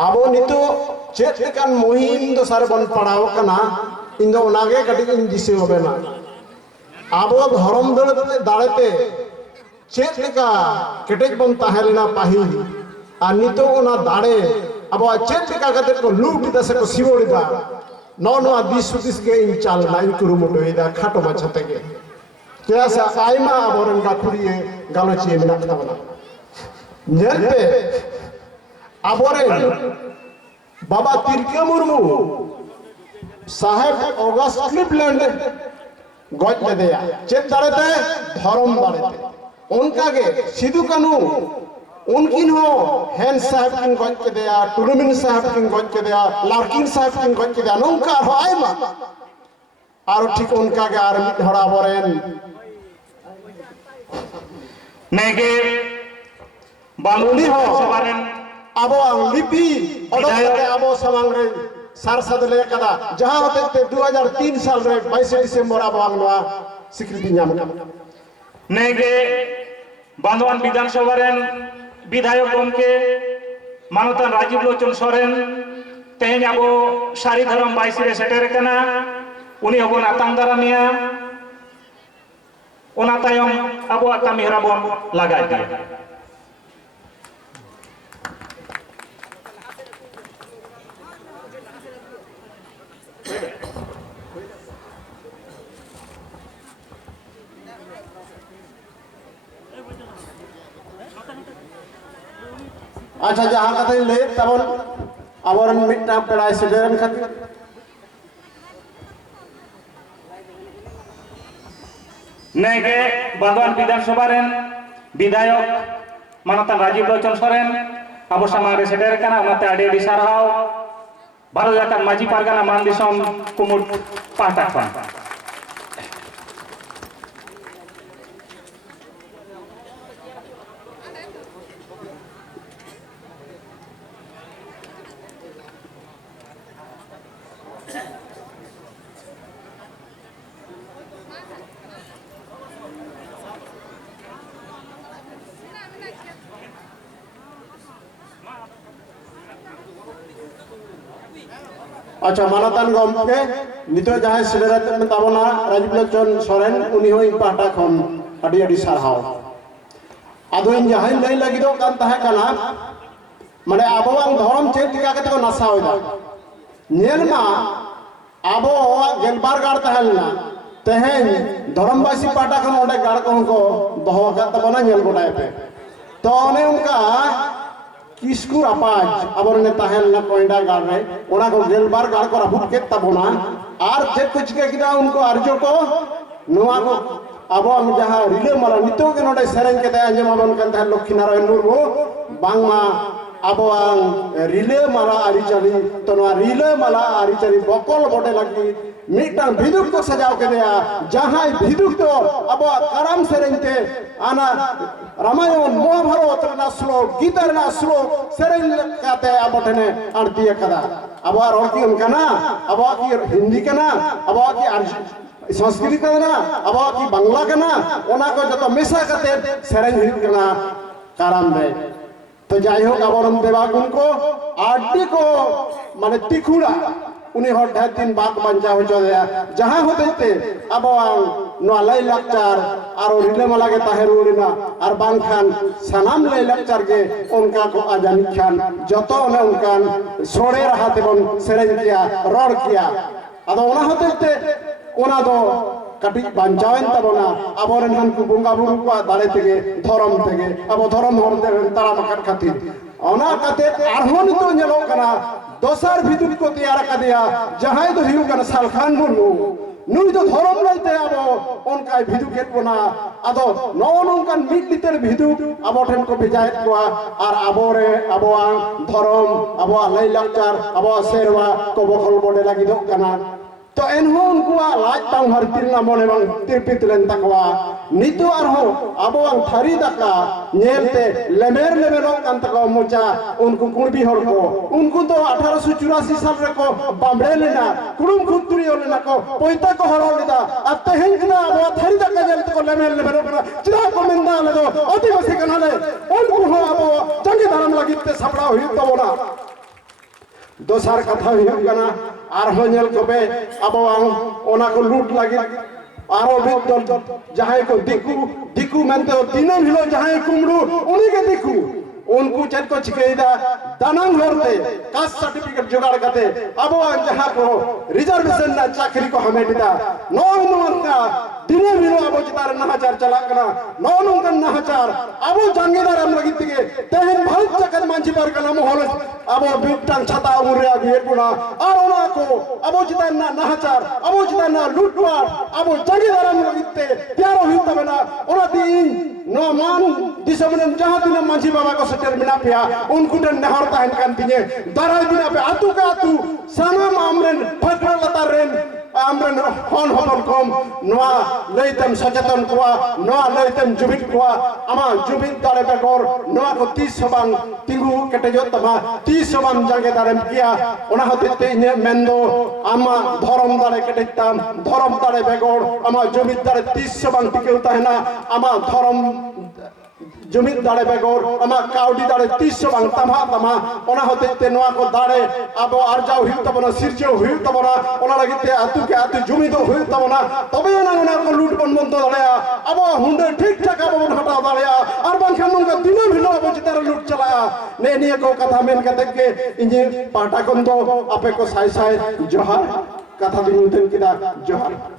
अब नितो चेत लेकान मुहिम दो सारे बन पड़ाव कना इन दो नागे कटिंग इन दिसे होबेना अब धर्म दाड़ेते चेत लेका केटेज बन ताहेलेना पाहिल आ नितो ओना दाड़े अब चेत लेका कते को लूट दसे को सिवोड़िदा नो दिस सुदिस के इन चाल ना इन कुरुमुटोइदा खाटो माछा तेगे क्या से आइमा अबरन गाखुड़िए गालोचिए मेना ताबना नेलते अबोरेन बाबा तिलका मुर्मू साहेब अगस्त क्लिपलैंड गज लेदेया चेत दाड़ेते धर्म दाड़ेते उनका के सिदु कानू उनकिन हो हैन साहेब किन गज के दिया टुरुमिन साहेब किन गज के दिया लार्किन साहेब किन गज के दिया नौका हो आइमा और ठीक उनका के आर मिट हड़ा बरेन नेगे बालुनी हो सबारेन अबो लिपि ओडोके अबो समांग रे सार सदले कदा जहां होते 2003 साल रे 22 डिसेंबर अबो आंगवा स्वीकृति नाम नेगे बांधवान विधानसभा रेन विधायक गमके मानतान राजीव लोचन सोरेन तेज अब सारी धर्म 22 रे सेटर कना उनी हबन आताम दारामिया ओना तायम अब कामिहरा बन लगा दिया अच्छा जहाँ कथा ले तबन अबरन मिट्टा पढ़ाई से डरन खातिर नेगे बांधवान विधानसभा रेन विधायक मानतान राजीव लोचन सोरेन अब समांग रे सेटर कना ओनाते आडी आडी सारहाव भारत जाकान माजी पारगाना मान दिसम कुमुट पाटा खान अच्छा मानतान गमके नितो जहां सिलेरत में ताबना राजीव लोचन सोरेन उनी हो इन पाटा खन आडी आडी सारहाव आदो इन जहां लई लागिदो कान ताहे काना माने आबोवां धर्म चेत टिका कते को नसा होइदा नेलमा आबो गेलबार गाड़ ताहेलना तेहेन धर्मवासी पाटा खन ओडे गाड़ को दहो का तबना नेल गोडाय पे तो ओने उनका किसकु आपाज अबर ने ताहेल ना कोइडा गाड़ रे ओना को गेलबार गाड़ को राफुट के तबना आर चेक कुछ के किदा उनको अर्जो को नुआ को अब हम जहां रिले माला नितो के नोडे सेरेंज के दया जमाबन kan था लक्ष्मी नारायण मुर्मू बांगमा अब रिले माला आरी चली तो ना रिले माला आरी चली बकल बोटे लगी मिटा भिदुक को सजाव के दिया जहां भिदुक तो अब करम सेरेंते आना रामायण महाभारत ना श्लोक गीता ना श्लोक सेरेंज काते अबटने आरती कदा अब और की उनका ना अब की हिंदी का ना अब की संस्कृत का ना अब की बांग्ला का ना ओना को जतो मेसा काते सेरेंज हिट करना करम दे तो जाई हो अबरम देवागुन को आडी को माने तिखुड़ा उनी हर ढेर दिन बात बंचा हो चले जहां होते अब नो लाई लक्चर और रिले मला के ताहेरुना और बांखान सनाम लाई लक्चर के उनका को आजान खान जतो ने उनका सोड़े रहा थे बन सेरेंज किया रोड किया अदो ओना होते ओना दो कटी बंचावेन तबना अबरन हन को बुंगा बुरु को दाले तेगे धर्म तेगे अब धर्म होते तारा मकट खातिर ओना कते आरहोन तो नेलो कना दोसर भिदुक को तैयार कर दिया जहां तो हिउ कना सालखान मुर्मू नुई तो धर्म लइते अब उनका भिदुक के कोना अदो नौन उनका मिट लिटर भिदुक अब ठन को भेजायत को और अबोरे अबवा धर्म अबवा लई लक्चर अबवा सेरवा को बखल बोडे लगी दो कना तो एनहो उनको लाज ताऊ हर तिरना मोने बंग तिरपित लेन तकवा नितो आरहो अब अंग थारी दका नेलते लेमेर लेमेरो कंतको मोचा उनको कुणबी हर को उनको तो 1884 साल रे को बामड़े लेना कुडुम खुतरी लेना को पोइता को हरो लेदा अब ते हेंजना अब थारी दका जेल को लेमेर लेमेरो करा चिरा को मिंदा ले दो आदिवासी कनाले उनको हो अब जंगे धर्म लगिते सपड़ा हुई तो बोला दोसार कथा हुई कना आरहों नेल कबे अब ओना को लूट लगे आरो बिदल जहां को दिकू मनते दिनम हिलो जहां कुमड़ू उन्हीं के दिकू उनको चल को चिकेदा दानंग होते कास्ट सर्टिफिकेट जुगाड़ करते अब जहां को रिजर्वेशन ना चाकरी को हमें दिता नौ का दिने बिनो अब चितार नहाचार चला कना नौ का नहाचार अब जंगीदार हम लगी तिगे तेहन भारत जगत मांझी पर कना मोहल अब बिटन छता उरे आगे पुना और ओना को अब चितार ना नहाचार अब चितार ना लूटपाट अब जंगीदार हम लगी ते प्यारो हुई तबना ओना दिन नो मान दिसमन जहां दिन मांझी बाबा को सटर मिना पिया उनको टन नहर ताहन कान तिने दारा दिना पे आतु का आतु सानाम आमरन फटफट लतारेन आमरन हन हन कम नोआ लैतम सचेतन कोआ नोआ लैतम जुबित कोआ आमा जुबित दारे बेगर नोआ को 30 सबां तिंगु केटेजो तमा 30 सबां जागे दारेम किया ओना हते ते मेंदो आमा धरम दारे केटेताम धरम दारे बेगर आमा जुबित दारे 30 सबां टिकेउ ताहना आमा धरम जुमित दाड़े बेगर आमा काउडी दाड़े 30 बांग तमा तमा ओना होते ते नोआ को दाड़े अब आरजाव हुई तबना सिरचो हुई तबना ओना लगिते आतु के आतु जुमिदो हुई तबना तबे ना ओना को लूट बन बन दाड़या अब हुंडे ठीक ठाक अब बन हटा दाड़या और बांखान नुंगा दिना भिलो अब चितार लूट चलाया ने निये को कथा मेन कते के इंजे पाटा कोन दो आपे को साई साई जोहार कथा दिन किदा जोहार